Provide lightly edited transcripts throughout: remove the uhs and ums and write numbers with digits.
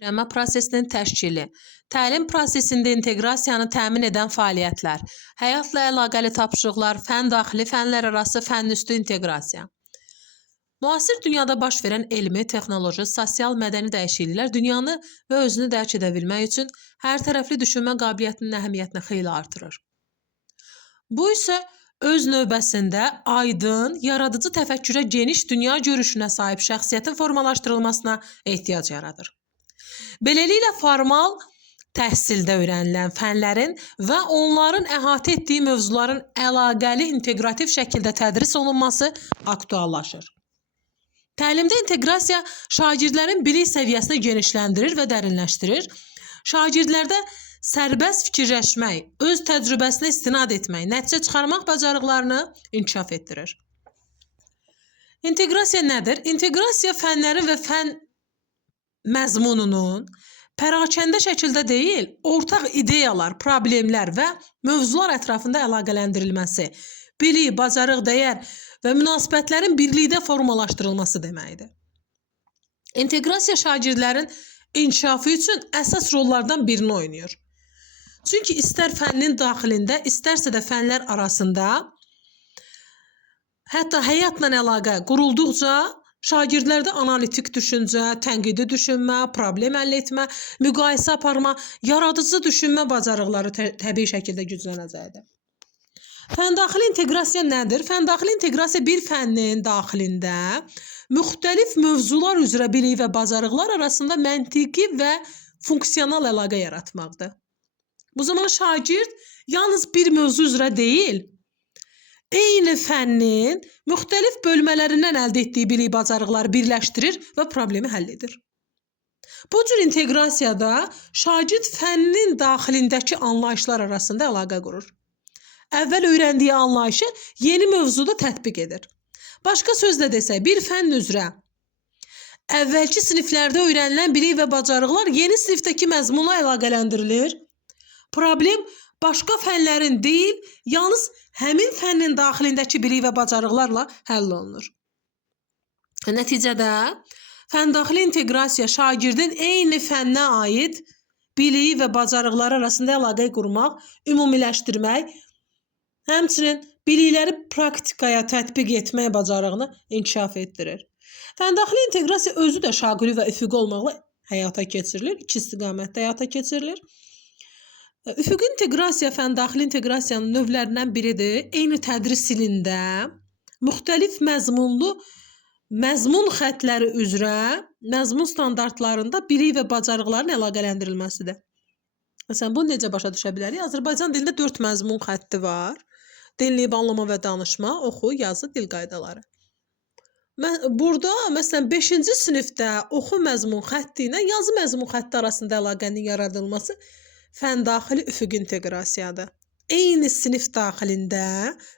Öyrənmə prosesinin təşkili, təlim prosesində inteqrasiyanı təmin edən fəaliyyətlər, həyatla əlaqəli tapşırıqlar, fən daxili, fənlər arası, fənüstü inteqrasiya. Müasir dünyada baş verən elmi, texnoloji, sosial, mədəni dəyişikliklər dünyanı və özünü dərk edə bilmək üçün hərtərəfli düşünmə qabiliyyətinin əhəmiyyətini xeyli artırır. Bu isə öz növbəsində aydın, yaradıcı təfəkkürə, geniş dünya görüşünə sahib şəxsiyyətin formalaşdırılmasına ehtiyac yaradır. Beləliklə, formal təhsildə öyrənilən fənlərin və onların əhatə etdiyi mövzuların əlaqəli inteqrativ şəkildə tədris olunması aktuallaşır. Təlimdə inteqrasiya şagirdlərin bilik səviyyəsini genişləndirir və dərinləşdirir. Şagirdlərdə sərbəst fikirləşmək, öz təcrübəsinə istinad etmək, nəticə çıxarmaq bacarıqlarını inkişaf etdirir. İnteqrasiya nədir? İnteqrasiya fənlərin və fən məzmununun pərakəndə şəkildə deyil, ortaq ideyalar, problemlər və mövzular ətrafında əlaqələndirilməsi, bilik, bacarıq, dəyər və münasibətlərin birlikdə formalaşdırılması deməkdir. İnteqrasiya şagirdlərin inkişafı üçün əsas rollardan birini oynayır. Çünki istər fənnin daxilində, istərsə də fənlər arasında, hətta həyatla əlaqə qurulduqca şagirdlərdə analitik düşüncə, tənqidi düşünmə, problem həll etmə, müqayisə aparma, yaradıcı düşünmə bacarıqları təbii şəkildə güclənəcəkdir. Fəndaxili inteqrasiya nədir? Fəndaxili inteqrasiya bir fənnin daxilində müxtəlif mövzular üzrə bilik və bacarıqlar arasında məntiqi və funksional əlaqə yaratmaqdır. Bu zaman şagird yalnız bir mövzu üzrə deyil, eyni fənnin müxtəlif bölmələrindən əldə etdiyi bilik bacarıqları birləşdirir və problemi həll edir. Bu cür inteqrasiyada şagird fənnin daxilindəki anlayışlar arasında əlaqə qurur. Əvvəl öyrəndiyi anlayışı yeni mövzuda tətbiq edir. Başqa sözlə desək, bir fənn üzrə əvvəlki siniflərdə öyrənilən bilik və bacarıqlar yeni sinifdəki məzmunla əlaqələndirilir. Problem başqa fənlərin deyil, yalnız həmin fənnin daxilindəki bilik və bacarıqlarla həll olunur. Nəticədə, fəndaxili inteqrasiya şagirdin eyni fənnə aid biliyi və bacarıqları arasında əlaqə qurmaq, ümumiləşdirmək, həmçinin bilikləri praktikaya tətbiq etmək bacarığını inkişaf etdirir. Fəndaxili inteqrasiya özü də şaquli və üfüqi olmaqla həyata keçirilir, iki istiqamətdə həyata keçirilir. Üfüqi inteqrasiya fəndaxili inteqrasiyanın növlərindən biridir. Eyni tədris ilində müxtəlif məzmunlu məzmun xəttləri üzrə məzmun standartlarında bilik və bacarıqların əlaqələndirilməsidir. Məsələn, bunu necə başa düşə bilərik? Azərbaycan dilində 4 məzmun xətti var. Dinləyib, anlama və danışma, oxu, yazı, dil qaydaları. Burada, məsələn, 5-ci sinifdə oxu məzmun xətti ilə yazı məzmun xətti arasında əlaqənin yaradılması fəndaxili üfüqi inteqrasiyadır. Eyni sinif daxilində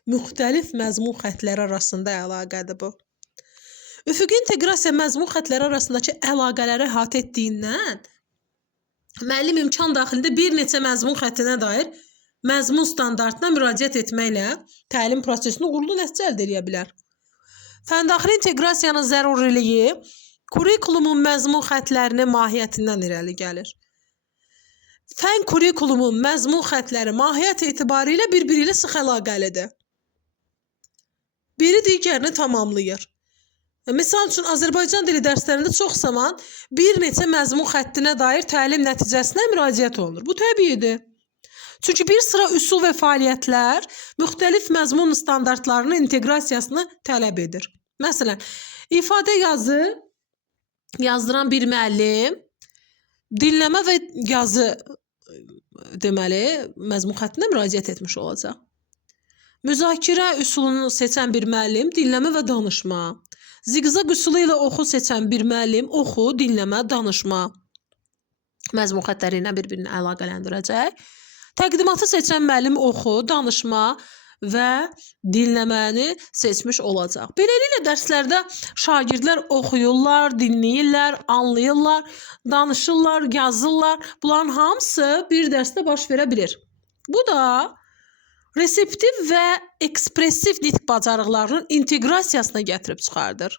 müxtəlif məzmun xəttləri arasında əlaqədir bu. Üfüqi inteqrasiya məzmun xəttləri arasındakı əlaqələri əhatə etdiyindən müəllim imkan daxilində bir neçə məzmun xəttinə dair məzmun standartına müraciət etməklə təlim prosesini uğurlu nəticə əldə edə bilər. Fəndaxili inteqrasiyanın zəruriliyi kurikulumun məzmun xəttlərinin mahiyyətindən irəli gəlir. Fən kurikulumun məzmun xəttləri mahiyyət etibarilə bir-biri ilə sıx əlaqəlidir. Biri digərini tamamlayır. Misal üçün, Azərbaycan dili dərslərində çox zaman bir neçə məzmun xəttinə dair təlim nəticəsinə müraciət olunur. Bu təbiidir. Çünki bir sıra üsul və fəaliyyətlər müxtəlif məzmun standartlarının inteqrasiyasını tələb edir. Məsələn, ifadə yazı yazdıran bir müəllim dinləmə və yazı deməli məzmun xəttinə müraciət etmiş olacaq. Müzakirə üsulunu seçən bir müəllim dinləmə və danışma. Ziqzaq üsulu ilə oxu seçən bir müəllim oxu, dinləmə, danışma məzmun xəttləri ilə bir-birini əlaqələndirəcək. Təqdimatı seçən müəllim oxu, danışma və dinləməni seçmiş olacaq. Beləliklə, dərslərdə şagirdlər oxuyurlar, dinləyirlər, anlayırlar, danışırlar, yazırlar. Bunların hamısı bir dərsdə baş verə bilir. Bu da reseptiv və ekspresiv nitq bacarıqlarının inteqrasiyasına gətirib çıxardır.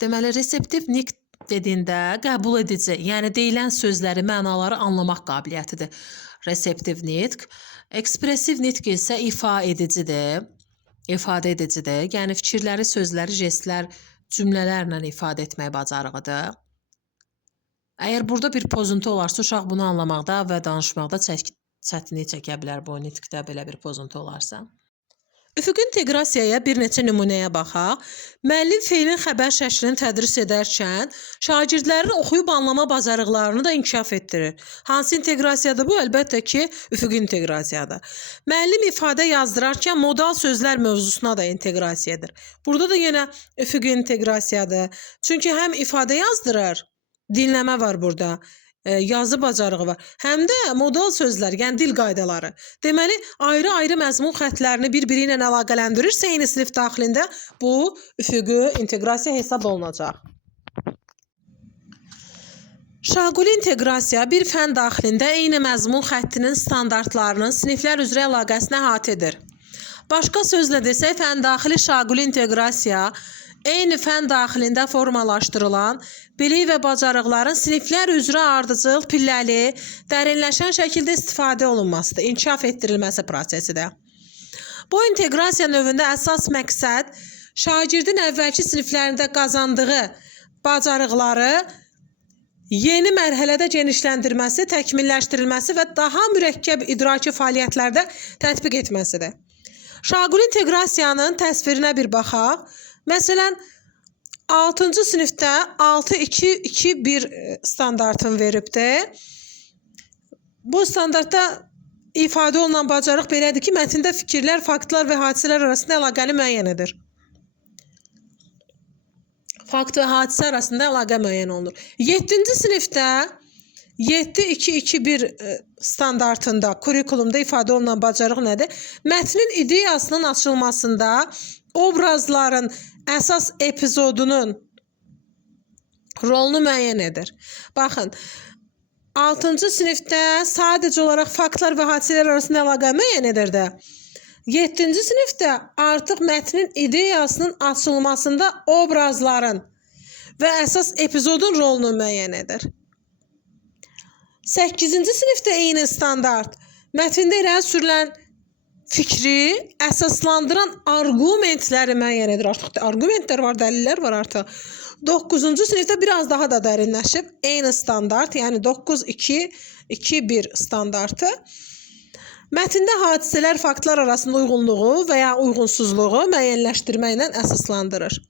Deməli, reseptiv nitq dediyində qəbul edici, yəni deyilən sözləri, mənaları anlamaq qabiliyyətidir. Reseptiv nitq. Ekspresiv nitq isə ifadə edicidir. Yəni fikirləri, sözləri, jestlər, cümlələrlə ifadə etmək bacarığıdır. Əgər burada bir pozuntu olarsa, uşaq bunu anlamaqda və danışmaqda çətinlik çəkə bilər bu nitqdə belə bir pozuntu olarsa. Üfüqi inteqrasiyaya bir neçə nümunəyə baxaq. Müəllim feilin xəbər şəklini tədris edərkən şagirdlərin oxuyub anlama bacarıqlarını da inkişaf etdirir. Hansı inteqrasiyadır bu? Əlbəttə ki, üfüqi inteqrasiyadır. Müəllim ifadə yazdırarkən modal sözlər mövzusuna da inteqrasiyadır. Burada da yenə üfüqi inteqrasiyadır. Çünki həm ifadə yazdırır, dinləmə var burada. Yazı bacarığı var. Həm də modal sözlər, yəni dil qaydaları. Deməli, ayrı-ayrı məzmun xəttlərini bir-biri ilə əlaqələndirirsə, eyni sinif daxilində bu üfüqi inteqrasiya hesab olunacaq. Şaquli inteqrasiya bir fənn daxilində eyni məzmun xəttinin standartlarının siniflər üzrə əlaqəsini əhatə edir. Başqa sözlə desək, fəndaxili şaquli inteqrasiya eyni fənn daxilində formalaşdırılan bilik və bacarıqların siniflər üzrə ardıcıl, pilləli, dərinləşən şəkildə istifadə olunmasıdır, inkişaf etdirilməsi prosesidir. Bu inteqrasiya növündə əsas məqsəd şagirdin əvvəlki siniflərində qazandığı bacarıqları yeni mərhələdə genişləndirməsi, təkmilləşdirilməsi və daha mürəkkəb idraki fəaliyyətlərdə tətbiq etməsidir. Şaquli inteqrasiyanın təsvirinə bir baxaq. Məsələn, 6-cı sinifdə 6-2-2-1 standartını veribdir. Bu standartda ifadə olunan bacarıq belədir ki, mətndə fikirlər, faktlar və hadisələr arasında əlaqəni müəyyən edir. Fakt və hadisə arasında əlaqə müəyyən olunur. 7-ci sinifdə 7-2-2-1 standartında, kurikulumda ifadə olunan bacarıq nədir? Mətnin ideyasının açılmasında obrazların əsas epizodunun rolunu müəyyən edir. Baxın, 6-cı sinifdə sadəcə olaraq faktlar və hadisələr arasında əlaqə müəyyən edir də. 7-ci sinifdə artıq mətnin ideyasının açılmasında obrazların və əsas epizodun rolunu müəyyən edir. 8-ci sinifdə eyni standart mətndə irəli sürülən fikri əsaslandıran arqumentləri müəyyən edir. Artıq arqumentlər var, dəlillər var artıq. 9-cu sinifdə biraz daha da dərinləşib eyni standart, yəni 9-2-2-1 standartı mətndə hadisələr, faktlar arasında uyğunluğu və ya uyğunsuzluğu müəyyənləşdirməklə əsaslandırır.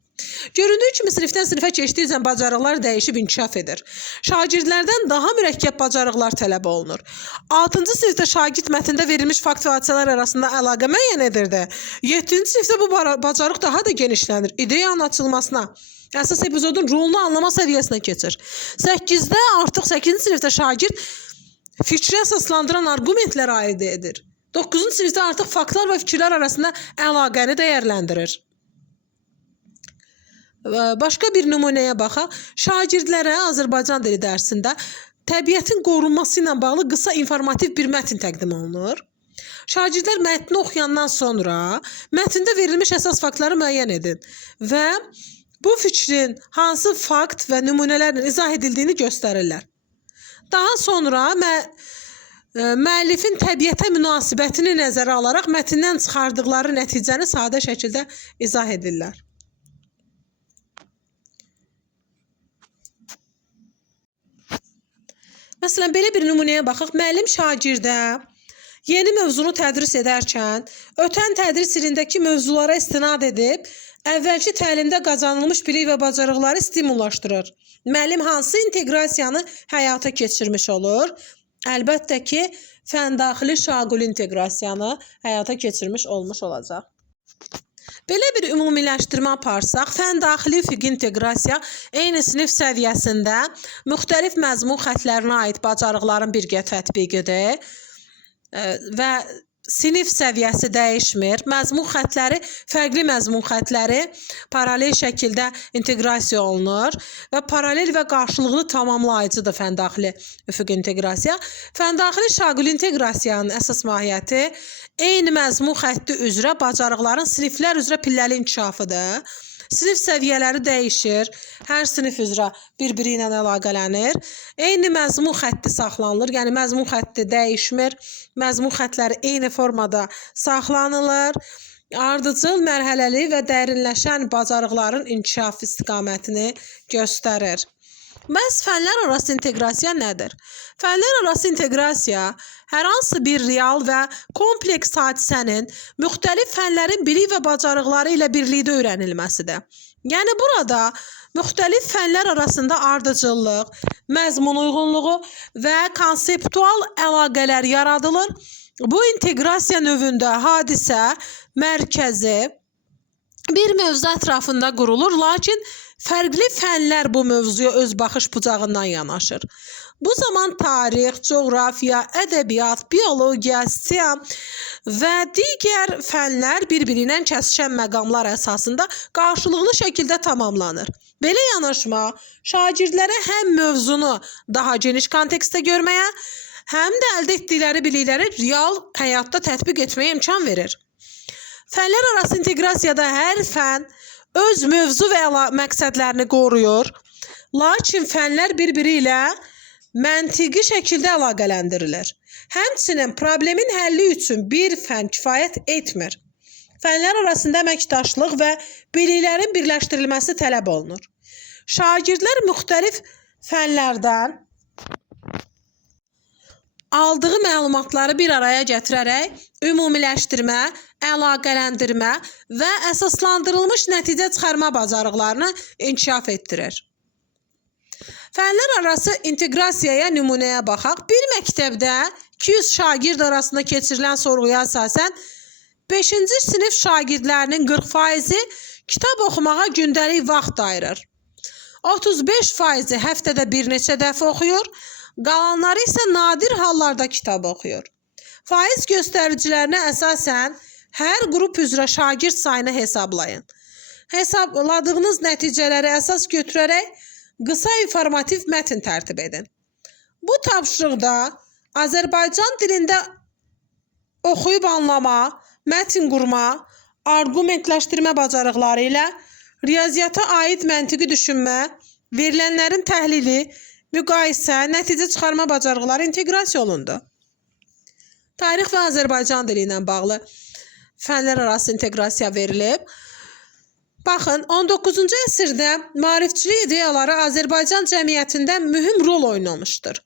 Göründüyü kimi sinifdən sinifə keçdikcə bacarıqlar dəyişib inkişaf edir. Şagirdlərdən daha mürəkkəb bacarıqlar tələb olunur. 6-cı sinifdə şagird mətndə verilmiş fakt və hadisələr arasında əlaqə müəyyən edirdi. 7-ci sinifdə bu bacarıq daha da genişlənir. İdeyanın açılmasına, əsas epizodun rolunu anlama səviyyəsinə keçir. 8-də artıq 8-ci sinifdə şagird fikri əsaslandıran arqumentlər əldə edir. 9-cu sinifdə artıq faktlar və fikirlər arasında əlaqəni dəyərləndirir. Başqa bir nümunəyə baxaq. Şagirdlərə Azərbaycan dili dərsində təbiətin qorunması ilə bağlı qısa informativ bir mətn təqdim olunur. Şagirdlər mətni oxuyandan sonra mətndə verilmiş əsas faktları müəyyən edin və bu fikrin hansı fakt və nümunələrlə izah edildiyini göstərirlər. Daha sonra müəllifin təbiətə münasibətini nəzərə alaraq mətndən çıxardıqları nəticəni sadə şəkildə izah edirlər. Məsələn, belə bir nümunəyə baxaq. Müəllim şagirdə yeni mövzunu tədris edərkən ötən tədris ilindəki mövzulara istinad edib əvvəlki təlimdə qazanılmış bilik və bacarıqları stimullaşdırır. Müəllim hansı inteqrasiyanı həyata keçirmiş olur? Əlbəttə ki, fəndaxili şaquli inteqrasiyanı həyata keçirmiş olmuş olacaq. Belə bir ümumiləşdirmə aparsaq, fəndaxili üfüqi inteqrasiya eyni sinif səviyyəsində müxtəlif məzmun xəttlərinə aid bacarıqların birgə tətbiqidir və sinif səviyyəsi dəyişmir. Məzmun xəttləri, fərqli məzmun xəttləri paralel şəkildə inteqrasiya olunur və paralel və qarşılıqlı tamamlayıcıdır fəndaxili üfüqi inteqrasiya. Fəndaxili şaquli inteqrasiyanın əsas mahiyyəti eyni məzmun xətti üzrə bacarıqların siniflər üzrə pilləli inkişafıdır. Sinif səviyyələri dəyişir. Hər sinif üzrə bir-biri ilə əlaqələnir. Eyni məzmun xətti saxlanılır. Yəni məzmun xətti dəyişmir. Məzmun xəttləri eyni formada saxlanılır. Ardıcıl, mərhələli və dərinləşən bacarıqların inkişaf istiqamətini göstərir. Məhz fənlər arası inteqrasiya nədir? Fənlər arası inteqrasiya hər hansı bir real və kompleks hadisənin müxtəlif fənlərin bilik və bacarıqları ilə birlikdə öyrənilməsidir. Yəni burada müxtəlif fənlər arasında ardıcıllıq, məzmun uyğunluğu və konseptual əlaqələr yaradılır. Bu inteqrasiya növündə hadisə mərkəzi bir mövzu ətrafında qurulur, lakin fərqli fənlər bu mövzuya öz baxış bucağından yanaşır. Bu zaman tarix, coğrafiya, ədəbiyyat, biologiya, siyam və digər fənlər bir-biri ilə kəsişən məqamlar əsasında qarşılıqlı şəkildə tamamlanır. Belə yanaşma şagirdlərə həm mövzunu daha geniş kontekstdə görməyə, həm də əldə etdikləri bilikləri real həyatda tətbiq etməyə imkan verir. Fənlər arası inteqrasiyada hər fən öz mövzu və məqsədlərini qoruyur, lakin fənlər bir-biri ilə məntiqi şəkildə əlaqələndirilir. Həmçinin problemin həlli üçün bir fən kifayət etmir. Fənlər arasında əməkdaşlıq və biliklərin birləşdirilməsi tələb olunur. Şagirdlər müxtəlif fənlərdən aldığı məlumatları bir araya gətirərək ümumiləşdirmə, əlaqələndirmə və əsaslandırılmış nəticə çıxarma bacarıqlarını inkişaf etdirir. Fənlər arası inteqrasiyaya nümunəyə baxaq. Bir məktəbdə 200 şagird arasında keçirilən sorğuya əsasən 5-ci sinif şagirdlərinin 40%-i kitab oxumağa gündəlik vaxt ayırır. 35%-i həftədə bir neçə dəfə oxuyur, qalanları isə nadir hallarda kitab oxuyur. Faiz göstəricilərinə əsasən hər qrup üzrə şagird sayını hesablayın. Hesabladığınız nəticələri əsas götürərək qısa informativ mətn tərtib edin. Bu tapşırıqda Azərbaycan dilində oxuyub anlama, mətn qurma, arqumentləşdirmə bacarıqları ilə riyaziyyata aid məntiqi düşünmə, verilənlərin təhlili, müqayisə, nəticə çıxarma bacarıqları inteqrasiya olundu. Tarix və Azərbaycan dili ilə bağlı fənlər arası inteqrasiya verilib. Baxın, 19-cu əsrdə maarifçilik ideyaları Azərbaycan cəmiyyətində mühüm rol oynamışdır.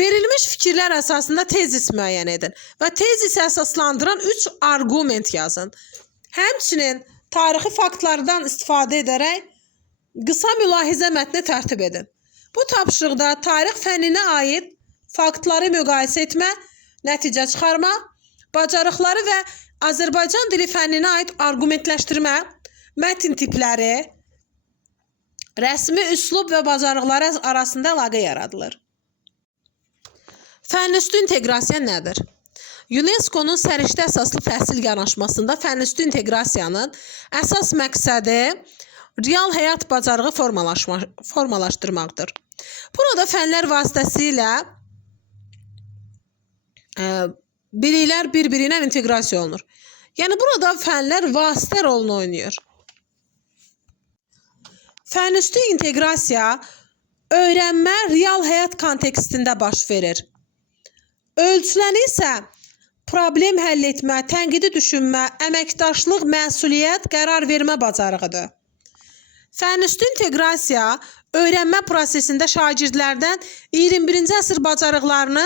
Verilmiş fikirlər əsasında tezis müəyyən edin və tezisi əsaslandıran 3 arqument yazın. Həmçinin tarixi faktlardan istifadə edərək qısa mülahizə mətni tərtib edin. Bu tapşırıqda tarix fənninə aid faktları müqayisə etmə, nəticə çıxarma, bacarıqları və Azərbaycan dili fənninə aid arqumentləşdirmə, mətn tipləri, rəsmi üslub və bacarıqları arasında əlaqə yaradılır. Fənüstü inteqrasiya nədir? UNESCO-nun səriştə əsaslı təhsil yanaşmasında fənüstü inteqrasiyanın əsas məqsədi real həyat bacarığı formalaşdırmaqdır. Burada fənlər vasitəsilə biliklər bir-biri ilə inteqrasiya olunur. Yəni burada fənlər vasitə rolunu oynayır. Fənüstü inteqrasiya öyrənmə real həyat kontekstində baş verir. Ölçüləni isə problem həll etmə, tənqidi düşünmə, əməkdaşlıq, məsuliyyət, qərar vermə bacarığıdır. Fənüstü inteqrasiya öyrənmə prosesində şagirdlərdən 21-ci əsr bacarıqlarını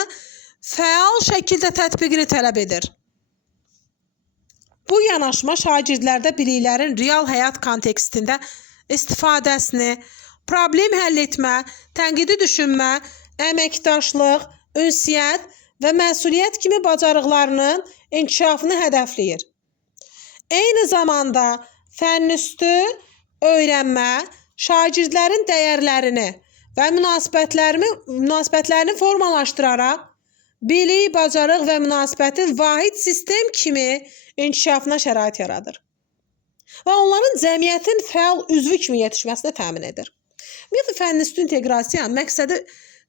fəal şəkildə tətbiqini tələb edir. Bu yanaşma şagirdlərdə biliklərin real həyat kontekstində istifadəsini, problem həll etmə, tənqidi düşünmə, əməkdaşlıq, ünsiyyət və məsuliyyət kimi bacarıqlarının inkişafını hədəfləyir. Eyni zamanda fənüstü öyrənmə şagirdlərin dəyərlərini və münasibətlərini formalaşdıraraq bilik, bacarıq və münasibətin vahid sistem kimi inkişafına şərait yaradır və onların cəmiyyətin fəal üzvü kimi yetişməsini təmin edir. Ümumiyyətlə, fənüstü inteqrasiya məqsədi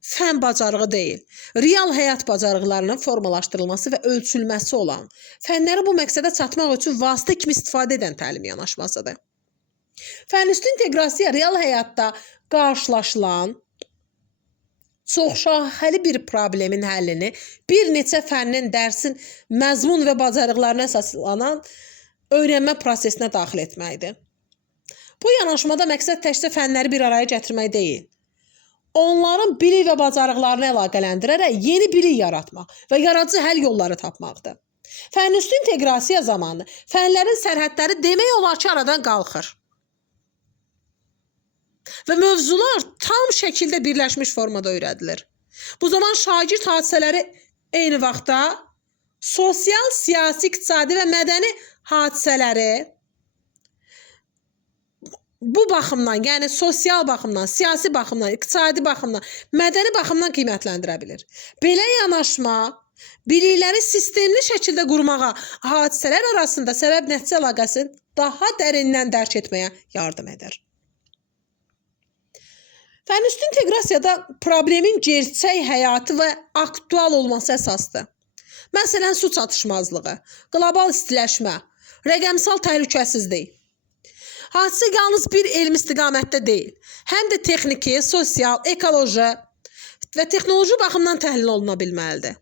fən bacarığı deyil, real həyat bacarıqlarının formalaşdırılması və ölçülməsi olan, fənləri bu məqsədə çatmaq üçün vasitə kimi istifadə edən təlim yanaşmasıdır. Fənüstü inteqrasiya real həyatda qarşılaşılan çoxşaxəli bir problemin həllini bir neçə fənnin dərsin məzmun və bacarıqlarına əsaslanan öyrənmə prosesinə daxil etməkdir. Bu yanaşmada məqsəd təkcə fənləri bir araya gətirmək deyil. Onların bilik və bacarıqlarını əlaqələndirərək yeni bilik yaratmaq və yaradıcı həll yolları tapmaqdır. Fənüstü inteqrasiya zamanı fənlərin sərhədləri demək olar ki, aradan qalxır. Və mövzular tam şəkildə birləşmiş formada öyrədilir. Bu zaman şagird hadisələri eyni vaxtda sosial, siyasi, iqtisadi və mədəni hadisələri bu baxımdan, yəni sosial baxımdan, siyasi baxımdan, iqtisadi baxımdan, mədəni baxımdan qiymətləndirə bilir. Belə yanaşma bilikləri sistemli şəkildə qurmağa, hadisələr arasında səbəb-nəticə əlaqəsini daha dərindən dərk etməyə yardım edir. Fənüstü inteqrasiyada problemin gerçək həyatı və aktual olması əsasdır. Məsələn, su çatışmazlığı, qlobal istiləşmə, rəqəmsal təhlükəsizlik. Hadisə yalnız bir elmi istiqamətdə deyil, həm də texniki, sosial, ekoloji və texnoloji baxımdan təhlil oluna bilməlidir.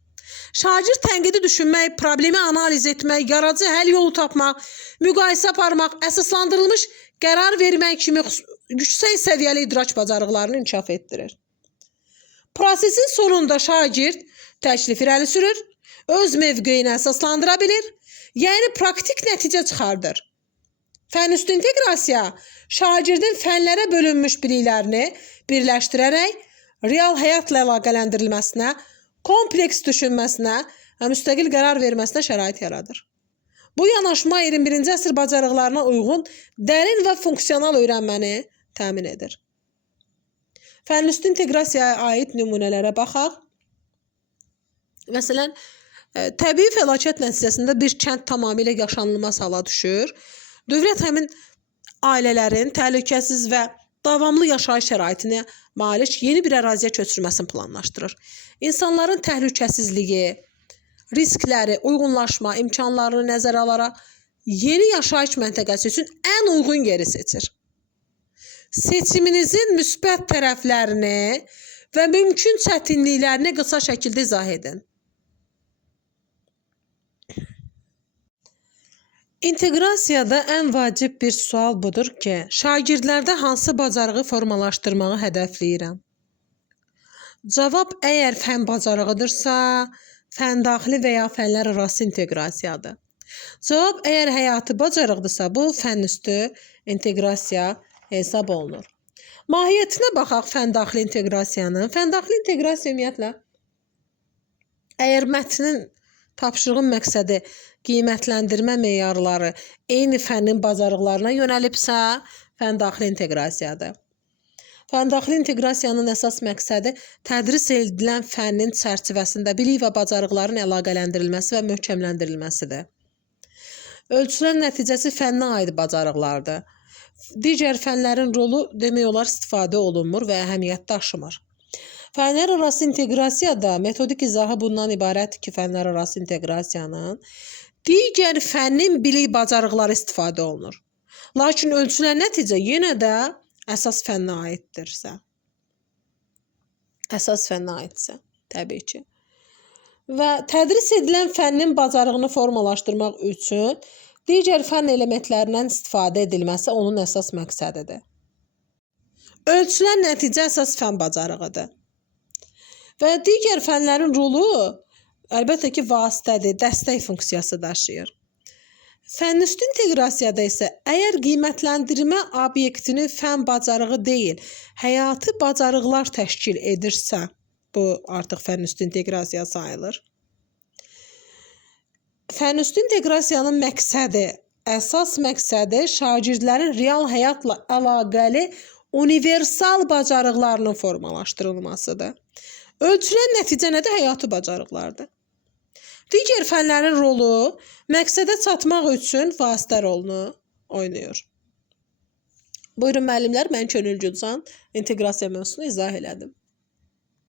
Şagird tənqidi düşünmək, problemi analiz etmək, yaradıcı həll yolu tapmaq, müqayisə aparmaq, əsaslandırılmış qərar vermək kimi yüksək səviyyəli idrak bacarıqlarını inkişaf etdirir. Prosesin sonunda şagird təklif irəli sürür, öz mövqeyini əsaslandıra bilir, yəni praktik nəticə çıxardır. Fənüstü inteqrasiya şagirdin fənlərə bölünmüş biliklərini birləşdirərək real həyatla əlaqələndirilməsinə, kompleks düşünməsinə və müstəqil qərar verməsinə şərait yaradır. Bu yanaşma 21-ci əsr bacarıqlarına uyğun dərin və funksional öyrənməni təmin edir. Fənüstü inteqrasiyaya aid nümunələrə baxaq. Məsələn, təbii fəlakət nəticəsində bir kənd tamamilə yaşanılmaz hala düşür. Dövlət həmin ailələrin təhlükəsiz və davamlı yaşayış şəraitinə malik yeni bir əraziyə köçürməsini planlaşdırır. İnsanların təhlükəsizliyi, riskləri, uyğunlaşma imkanlarını nəzərə alaraq yeni yaşayış məntəqəsi üçün ən uyğun yeri seçir. Seçiminizin müsbət tərəflərini və mümkün çətinliklərini qısa şəkildə izah edin. İnteqrasiyada ən vacib bir sual budur ki, şagirdlərdə hansı bacarığı formalaşdırmağı hədəfləyirəm? Cavab əgər fən bacarığıdırsa, fəndaxili və ya fənlər arası inteqrasiyadır. Cavab əgər həyatı bacarıqdırsa, bu fənüstü inteqrasiya hesab olunur. Mahiyyətinə baxaq fəndaxili inteqrasiyanın. Fəndaxili inteqrasiya ümumiyyətlə, əgər mətnin tapşırığın məqsədi qiymətləndirmə meyarları eyni fənnin bacarıqlarına yönəlibsə, fəndaxili inteqrasiyadır. Fəndaxili inteqrasiyanın əsas məqsədi tədris edilən fənnin çərçivəsində bilik və bacarıqların əlaqələndirilməsi və möhkəmləndirilməsidir. Ölçülən nəticəsi fənnə aid bacarıqlardır. Digər fənlərin rolu demək olar istifadə olunmur və əhəmiyyət daşımır. Fənlər arası inteqrasiyada metodik izahı bundan ibarətdir ki, fənlər arası inteqrasiyanın digər fənnin bilik bacarıqları istifadə olunur. Lakin ölçülən nəticə yenə də əsas fənnə aiddirsə. Əsas fənnə aidsə, təbii ki. Və tədris edilən fənnin bacarığını formalaşdırmaq üçün digər fənn elementlərindən istifadə edilməsi onun əsas məqsədidir. Ölçülən nəticə əsas fənn bacarığıdır. Və digər fənlərin rolu əlbəttə ki, vasitədir, dəstək funksiyası daşıyır. Fənüstü inteqrasiyada isə əgər qiymətləndirmə obyektini fən bacarığı deyil, həyatı bacarıqlar təşkil edirsə, bu artıq fənüstü inteqrasiya sayılır. Fənüstü inteqrasiyanın məqsədi, əsas məqsədi şagirdlərin real həyatla əlaqəli universal bacarıqlarının formalaşdırılmasıdır. Ölçülən nəticə nədir? Həyatı bacarıqlardır. Digər fənlərin rolu məqsədə çatmaq üçün vasitə rolunu oynayır. Buyurun müəllimlər, mən Könül Gülcan inteqrasiya mövzusunu izah elədim.